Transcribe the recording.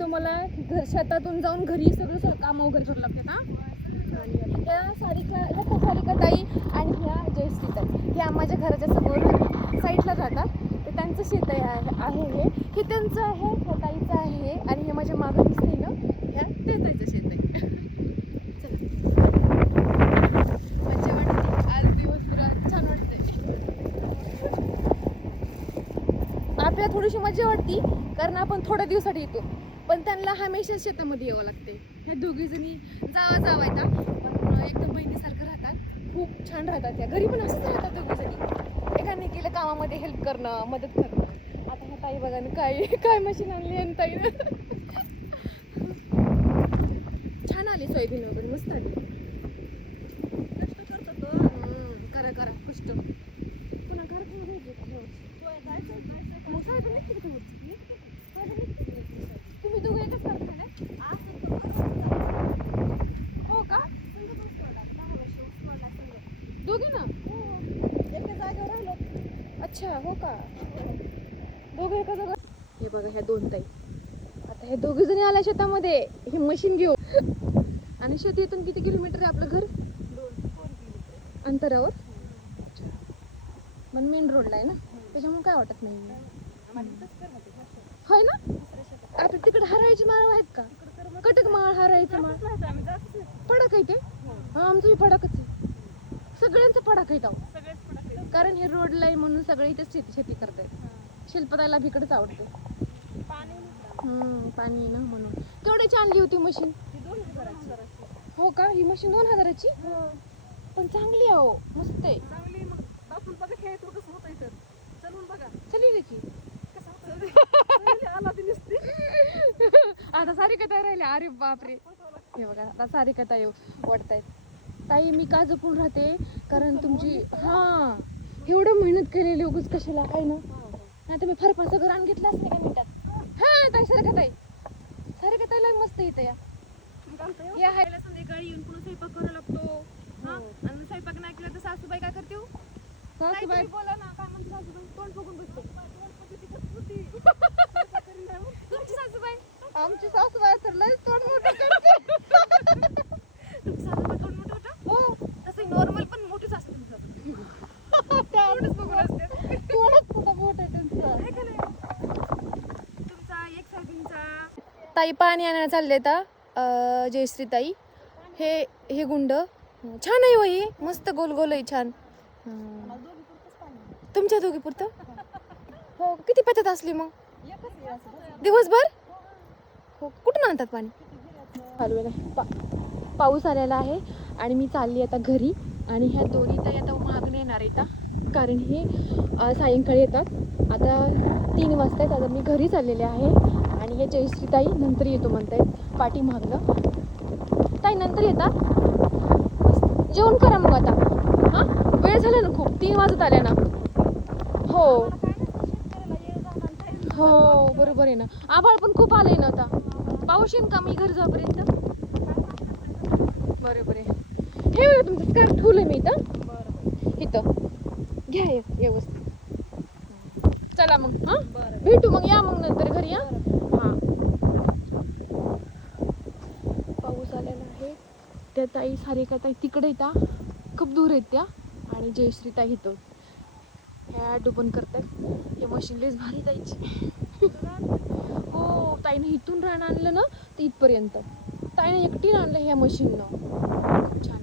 तुम्हाला शेतातून जाऊन घरी सगळं काम वगैरे करू लागतात ना. ह्या सारिका ताई आणि ह्या जयश्री ताई ह्या माझ्या घराच्या समोर साईडला राहतात. तर त्यांचं शेत आहे हे त्यांचं आहे, ह्या ताईचं आहे आणि हे माझ्या मागं दिसते ना ह्या ते ताईचं शेत आहे. मजा वाटते आज दिवसभर, छान वाटते. आपल्याला थोडीशी मजा वाटते कारण आपण थोड्या दिवसासाठी येतो, पण त्यांना हमेशा शेतामध्ये यावं लागते. ह्या दोघी जणी जावा येतात, पण एकदम बहिणीसारखं राहतात. खूप छान राहतात. त्या घरी पण असंच राहतात दोघी जणी, एकाने केलं कामामध्ये हेल्प करणं, मदत करणं. आता ह्या ताई बघा ना काय मशीन आणली आणि ताईनं छान आली सोयाबीन वगैरे मस्त आली. करा कष्ट पुन्हा घरात तुम्ही दोघं एकच करता ना? हो का? दोघे ना एका जागेवर राहिलो. अच्छा, हो का? दोघं एका जागा. हे बघा ह्या दोन ताई, आता हे दोघे जणी आल्या शेतामध्ये हे मशीन घेऊ. आणि शेत इथून किती किलोमीटर आहे आपलं घर? 2 अंतरावर. पण मेन रोडला आहे ना, त्याच्यामुळे काय वाटत नाही. होय ना? आपल्या तिकडे हरायची माळ आहेत का? कटक माळ, हरायचं माळ, फडाक आहे ते. हा, आमचं फडाकच आहे. सगळ्यांचं फडाक आहे आहो, कारण हे रोडला आहे म्हणून सगळे इथेच शेती करतायत. शिल्पताईला भिकडच आवडते. पाणी ना म्हणून. केवढ्याची आणली होती मशीन? हो का? ही मशीन 2000ची? पण चांगली आहे हो, मस्त आहे. चली की आता सारिका ताई राहिले. अरे बापरे, हे बघा आता सारिका ताई वाटतायत. ताई मी का जपून राहते कारण तुमची एवढं मेहनत केलेली उगाच कशाला आहे ना. आता मी फरफाचं घर आण घेतलं असते का मिनिटात. हा ताई, सारिका ताईला मस्त येतं या हायला. संध्याकाळी येऊन पुन्हा स्वयंपाक करायला लागतो. आणि स्वयंपाक नाही केला तर सासूबाई काय करते? सासूबाई बोला ना, काय म्हणते सासूबाई? तोंड बघून बसते. तुमची सासूबाई? आमची सासूबाई तर लय तोंड मोठं करते. तुमची सासूबाई तोंड मोठं होतं? हो, तसं नॉर्मल पण मोठीच असते तुमची सासूबाई. तोंडच बघून असते. तोंडच कुठं मोठं आहे तुमचं. तुमचा एक सासूंचा. ताई पाणी आणायला चालले आता. जयश्री ताई हे गुंड छान आहे वही, मस्त गोल गोल आहे, छान. तुमच्या दोघी पुरतं? हो, किती पद्धत असली मग दिवसभर? हो, कुठून आणतात पाणी? पाऊस आलेला आहे आणि मी चालली आता घरी. आणि ह्या दोन्ही ताई आता मागणे येणार आहेत कारण हे सायंकाळी येतात. आता 3 वाजता आहेत. आता मी घरी चाललेले आहे आणि हे जयश्री ताई नंतर येतो म्हणतायत, पाठी मागणं. ताई नंतर येतात. जेवण करा मग आता. हां, वेळ झाला ना खूप, 3 वाजत आल्या ना. हो बरोबर आहे ना. आभाळ पण खूप आलंय ना आता. पाऊस येईन का मी घर जाऊपर्यंत? बरोबर आहे. हे बघा तुमचं स्कार्फ ठेवलंय मी इथं घ्या व्यवस्थित. चला मग, भेटू मग, या मग नंतर घरी. पाऊस आलेला आहे. त्या ताई सारिका ताई तिकडे येतात, खूप दूर आहेत त्या. आणि जयश्री ताई इथं ह्या डुबन करतात. हे मशीन लयच भारी ताईची. हो, ताईने इथून रान आणलं ना तर इथपर्यंत ताईने एकटीने आणलं ह्या मशीननं. खूप छान.